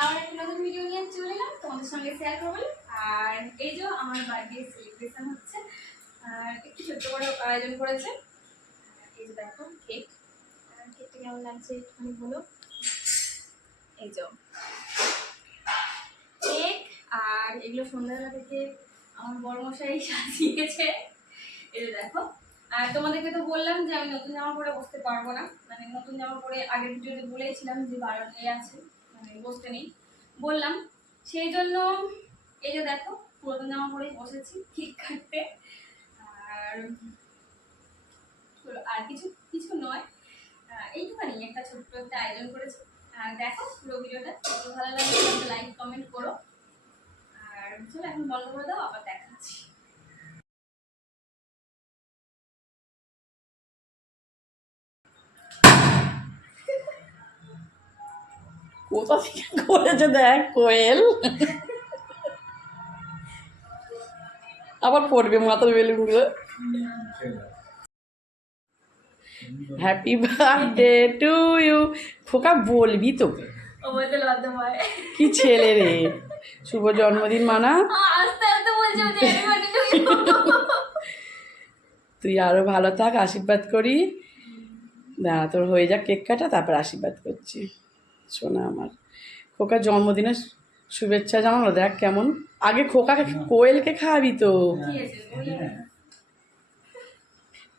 আমার একটা নতুন ভিডিও নিয়ে চলে এলাম তোমাদের সঙ্গে শেয়ার করবো। আর এই যে আমার বার্থডে সেলিব্রেশন হচ্ছে, আর একটু ছোট্ট করে আয়োজন করেছে। এই যে দেখো কেক, কেকটা কেমন লাগছে একটুখানি বলো। এই যে কেক, আর এগুলো সন্ধ্যাবেলা থেকে আমার বড় মশাই সাজিয়েছে। এই যে দেখো। আর তোমাদেরকে তো বললাম যে আমি নতুন জামা পরে বসতে পারবো না, মানে নতুন জামা পরে আগের ভিডিওতে বলেছিলাম যে বাড়াতে আছে, মানে বসতে নেই বললাম, সেই জন্য এই যে দেখো পুরাতন জামা পরে বসেছি কেক কাটতে। আর আর কিছু কিছু নয়, এইটুখানি একটা ছোট্ট একটা আয়োজন করেছি। আর দেখো পুরো ভিডিওটা, যদি ভালো লাগে লাইক কমেন্ট করো। আর চলো এখন বন্ধ করে দাও, আবার দেখাচ্ছি। কোথা থেকে করেছে দেখ কোয়েল, আবার পড়বে মাথার বেলুনগুলো। Happy birthday to you. খোকা বলবি তো, ও বলতে লজ্জা পায়। কি ছেলে রে, শুভ জন্মদিন মানা। আস্তে আস্তে বলছে যে হ্যাপি বার্থডে টু ইউ। তুই আরো ভালো থাক, আশীর্বাদ করি। দাঁড়া তোর হয়ে যাক কেক কাটা, তারপর আশীর্বাদ করছি। শোনা আমার খোকার জন্মদিনের শুভেচ্ছা জানালো, দেখ কেমন। আগে খোকাকে কোয়েলকে খাওয়াবি তো,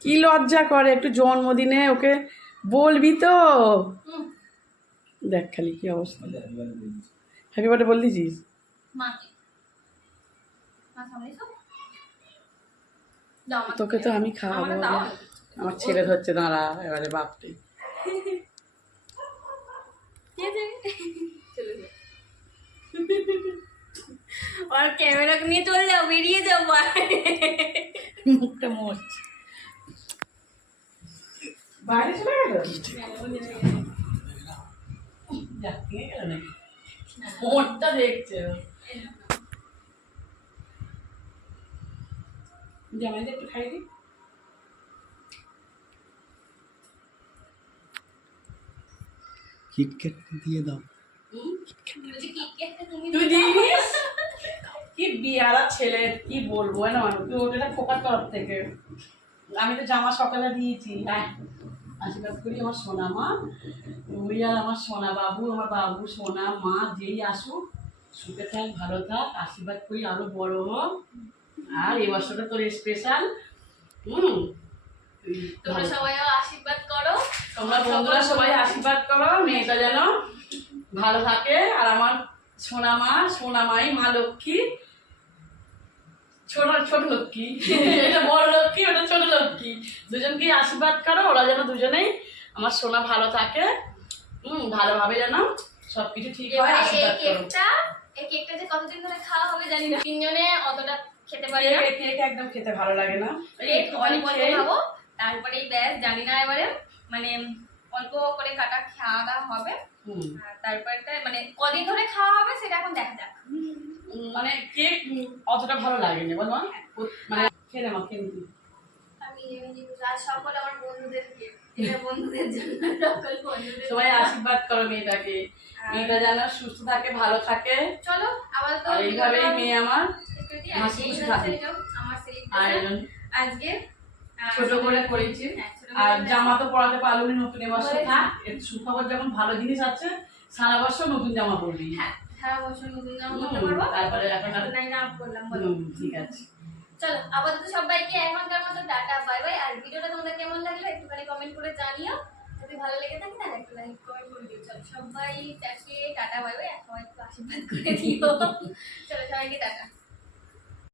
কি লজ্জা করে একটু জন্মদিনে, ওকে বলবি তো। দেখ খালি কি অবস্থা। হ্যাপি বার্থডে বল দিছিস মাকে, মা সামনে এসো। দাও আমাকে, তোকে তো আমি খাওয়াবো। আমাকে দাও। আমার ছেলে ধরছে, দাঁড়া এবারে বাপরে। চলে যাও, আর ক্যামেরা নিয়ে চলে যাও, বেরিয়ে যাও বাইরে। মুখটা মরছে, বাইরে চলে গেল। যাক, নিয়ে গেল নাকি? মোটটা দেখছে। জামাইদের একটু খাই দি। কিটক্যাট দিয়ে দাও। তুই দিস কি বিয়ারা ছেলে, কি বলবো না, তুই ওটা খোকার তরফ থেকে। আমি তো জামা সকালে দিয়েছি। হ্যাঁ, আশীর্বাদ করি আমার সোনা মা, তুই আর আমার সোনা বাবু, আমার বাবু সোনা মা যেই আসুক সুখে থাক, ভালো থাক, আশীর্বাদ করি আরো বড় হোক। আর এই বছরটা তোর স্পেশাল। তোমরা সবাইও আশীর্বাদ করো, তোমরা বন্ধুরা সবাই আশীর্বাদ করো, মেয়েটা যেন ভালো থাকে। আর আমার সোনা মা, সোনা মাই মা লক্ষ্মী, ছোট ছোট লক্ষ্মী, এটা বড় লক্ষ্মী, ওটা ছোট লক্ষ্মী, দুজনকে আশীর্বাদ করো। ওরা যেন দুজনেই আমার সোনা ভালো থাকে, ভালোভাবে যেন সবকিছু ঠিক হয়। আশীর্বাদ করো। এই কেকটা যে কতদিন ধরে খাওয়া হবে জানি না, তিনজনে অতটা খেতে পারি না। কেক একদম খেতে ভালো লাগে না, অল্প অল্প খাবো, তারপরেই ব্যাস জানি না এবারে মানে অল্প করে কাটা খাওয়া দাওয়া হবে। তারপরটা মানে কদিন ধরে খাওয়া হবে সেটা এখন দেখা যাক। মানে কেক অতটা ভালো লাগেনি বল মা, মানে খেলে মা কিন্তু আমি আজ সকল আমার বন্ধুদেরকে, এটা বন্ধুদের জন্য, সকল বন্ধুদের সবাই আশীর্বাদ করো মেয়েটাকে, মেয়েটা যেন সুস্থ থাকে, ভালো থাকে। চলো আবার তো এইভাবেই মেয়ে আমার হাসি খুশি থাকে। আমার সেলিব্রেশন আজকে ছোট করে করেছি। আর জামা তো পরাতে পারলো না, নতুন এবছর থাক, একটু সুখবর যেমন ভালো জিনিস আছে, সারা বছর নতুন জামা পরবি। হ্যাঁ, সারা বছর নতুন জামা পরতে পারবো। তারপরে এখন আর নাই না বললাম, বলো ঠিক আছে। চলো আপাতত সবাইকে এখনকার মতো টাটা বাই বাই। আর ভিডিওটা তোমাদের কেমন লাগলো একটুখানি কমেন্ট করে জানিও, যদি ভালো লেগে থাকে না একটা লাইক কমেন্ট করে দিও। চলো সবাই টাটা বাই বাই, সবাই একটু আশীর্বাদ করে দিও। চলো সবাইকে টাটা।